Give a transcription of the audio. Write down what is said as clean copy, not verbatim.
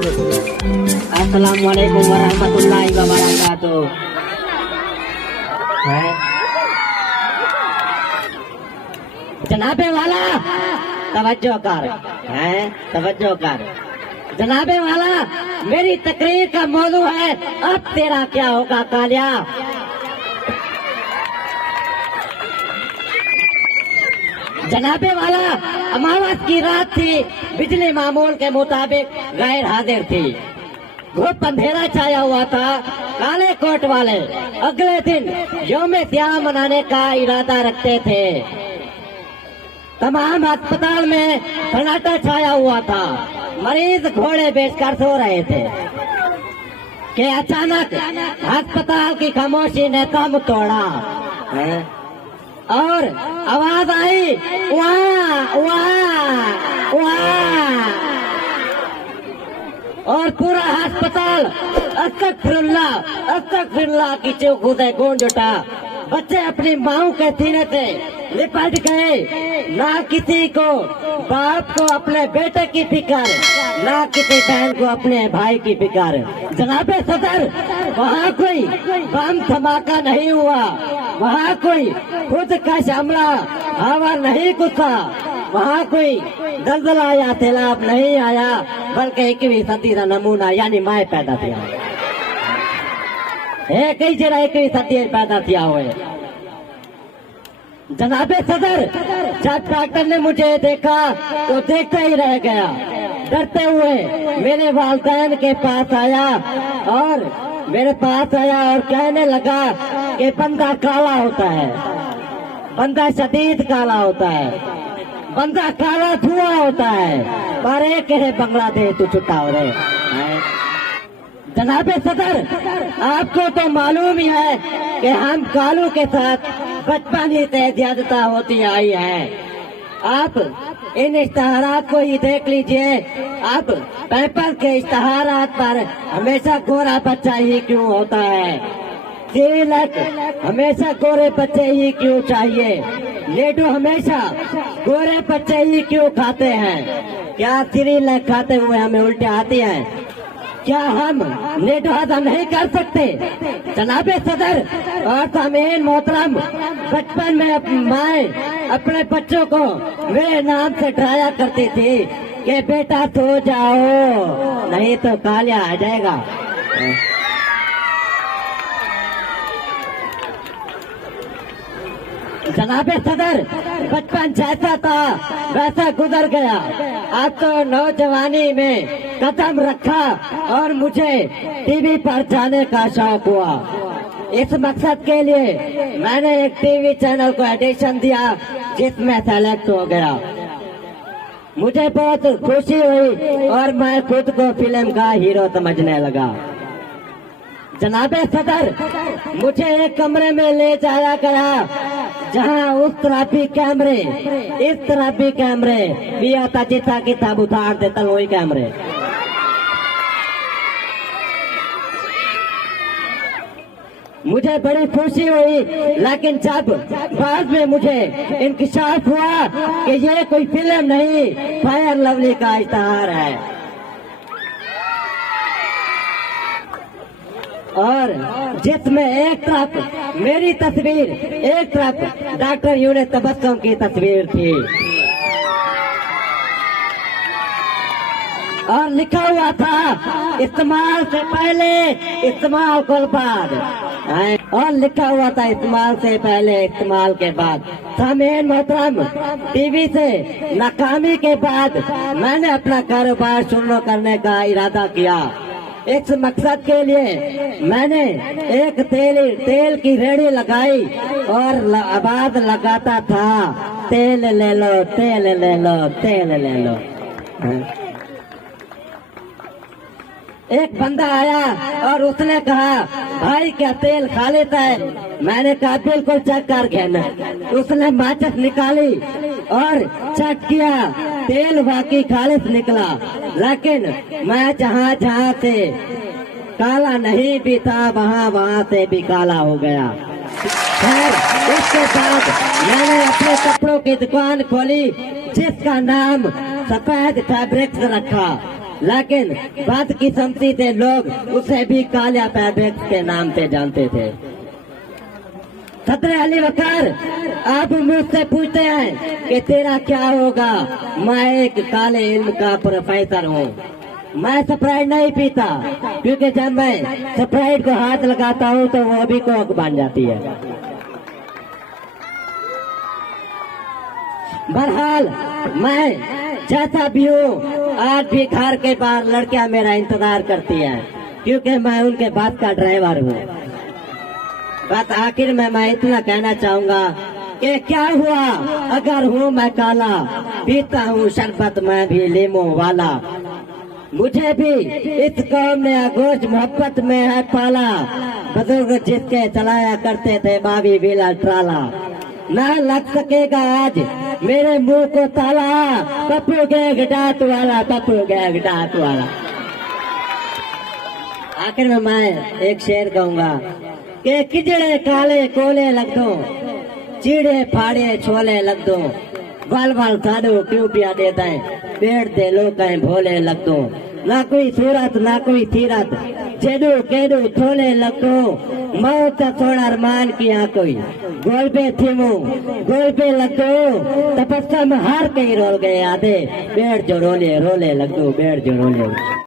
अस्सलामुअलैकुम वरहमतुल्लाहि वबरकातुह। जनाबे वाला तवज्जो कर, तवज्जो कर। जनाबे वाला मेरी तकरीर का मौजू है अब तेरा क्या होगा कालिया। जनाबे वाला अमावस की रात थी, बिजली मामूल के मुताबिक गैर हाजिर थी। घुप अंधेरा छाया हुआ था। काले कोट वाले अगले दिन यौम त्याग मनाने का इरादा रखते थे। तमाम अस्पताल में सन्नाटा छाया हुआ था। मरीज घोड़े बेचकर सो रहे थे कि अचानक अस्पताल की खामोशी ने दम तोड़ा और आवाज आई, वाह वाह वाह, और पूरा अस्पताल अस्तगफिरुल्लाह की चौखू से गूंज उठा। बच्चे अपनी माँ के सीने से लिपट गए। ना किसी को बाप को अपने बेटे की फिक्र, ना किसी बहन को अपने भाई की फिक्र। जनाबे सदर, वहाँ कोई बम धमाका नहीं हुआ, वहाँ कोई खुद का हमला हवा नहीं गुस्सा, वहाँ कोई दलदला या सैलाब नहीं आया, बल्कि 21वीं सदी का नमूना यानी माए पैदा किया। कई जरा 21वीं सदी पैदा किया हुए। जनाबे सदर, जब डॉक्टर ने मुझे देखा तो देखता ही रह गया। डरते हुए मेरे वालिदैन के पास आया और कहने लगा कि बंदा काला होता है, बंदा शदीद काला होता है, बंदा काला धुआं होता है, पर एक है बांग्लादेश तो छुट्टा हो रहे। जनाबे सदर, आपको तो मालूम ही है कि हम कालू के साथ बचपन ही से ज्यादता होती आई है। आप इन इश्तहारात को ही देख लीजिए। आप पेपर के इश्तहारात पर हमेशा गोरा बच्चा ही क्यों होता है? तिलक हमेशा गोरे बच्चे ही क्यों चाहिए? लेडू हमेशा गोरे बच्चे ही क्यों खाते हैं? क्या तिलक खाते हुए हमें उल्टे आती हैं? क्या हम लेडू हजम नहीं कर सकते? जनाबे सदर और सामीन मोहतरम, बचपन में माए अपने बच्चों को मेरे नाम से डराया करती थी कि बेटा सो जाओ नहीं तो कालिया आ जाएगा। जनाबे सदर, बचपन जैसा था वैसा गुजर गया। आज तो नौजवानी में कदम रखा और मुझे टीवी पर जाने का शौक हुआ। इस मकसद के लिए मैंने एक टीवी चैनल को एडिशन दिया जिसमें सेलेक्ट हो गया। मुझे बहुत खुशी हुई और मैं खुद को फिल्म का हीरो समझने लगा। जनाबे सदर, मुझे एक कमरे में ले जाया गया जहां उस तरह भी कैमरे, इस तरह भी कैमरे, बिया ताजिता की तब उतार दे तलोई कैमरे। मुझे बड़ी खुशी हुई, लेकिन जब बाद में मुझे इंकशाफ हुआ कि ये कोई फिल्म नहीं, फायर लवली का इश्तहार है। और जिसमें एक तरफ मेरी तस्वीर, एक तरफ डॉक्टर यूनुस तबस्सुम की तस्वीर थी और लिखा हुआ था इस्तेमाल से पहले, इस्तेमाल के बाद, और लिखा हुआ था इस्तेमाल से पहले, इस्तेमाल के बाद। सामीन मोहतरम, टीवी से नाकामी के बाद मैंने अपना कारोबार शुरू करने का इरादा किया। इस मकसद के लिए मैंने एक तेल की रेहड़ी लगाई और आवाज लगाता था, तेल ले लो, तेल ले लो, तेल ले लो। एक बंदा आया और उसने कहा, भाई क्या तेल खा लेता है? मैंने कहा बिल्कुल चेक कर घेना। उसने माचिस निकाली और चेक किया, तेल वाकई खालिस निकला, लेकिन मैं जहाँ से काला नहीं भी था वहाँ से भी काला हो गया। खैर, उसके बाद मैंने अपने कपड़ों की दुकान खोली जिसका नाम सफेद फैब्रिक्स रखा। लेकिन बदकिस्मती से लोग उसे भी कालिया पैबेक्स के नाम से जानते थे। सदर अली वकार, आप मुझसे पूछते हैं कि तेरा क्या होगा। मैं एक काले इल्म का प्रोफेसर हूँ। मैं स्प्राइट नहीं पीता, क्योंकि जब मैं स्प्राइट को हाथ लगाता हूँ तो वो भी कोक बन जाती है। बहरहाल मैं जैसा भी हूँ, आज भी घर के बाहर लड़कियां मेरा इंतजार करती हैं, क्योंकि मैं उनके बाप का ड्राइवर हूँ। बस आखिर में मैं इतना कहना चाहूंगा कि क्या हुआ अगर हूँ मैं काला, पीता हूँ शरबत मैं भी लीमो वाला। मुझे भी इस कौम ने आगोश मोहब्बत में है पाला, बुजुर्ग जिसके चलाया करते थे बाबी बिला ट्राला। ना लग सकेगा आज मेरे मुंह को ताला, पप्पू गैग डाट वाला, पप्पू गैग डाट वाला। आखिर में मैं एक शेर कहूंगा कि किजड़े काले कोले लग दो, चीड़े फाड़े छोले लग दो, बाल बाल साधु क्यों पिया देता है, पेड़ दे लो कहीं भोले लग दो। ना कोई सूरत ना कोई सीरत, जेडू केडू थोले लग दो, मौत थोड़ा अरमान किया कोई, गोल पे थीमू गोल पे लग दो, तपस्या में हार कहीं रोल गए आधे, पेड़ जो रोले रोले लग दो, पेड़ जो रोले।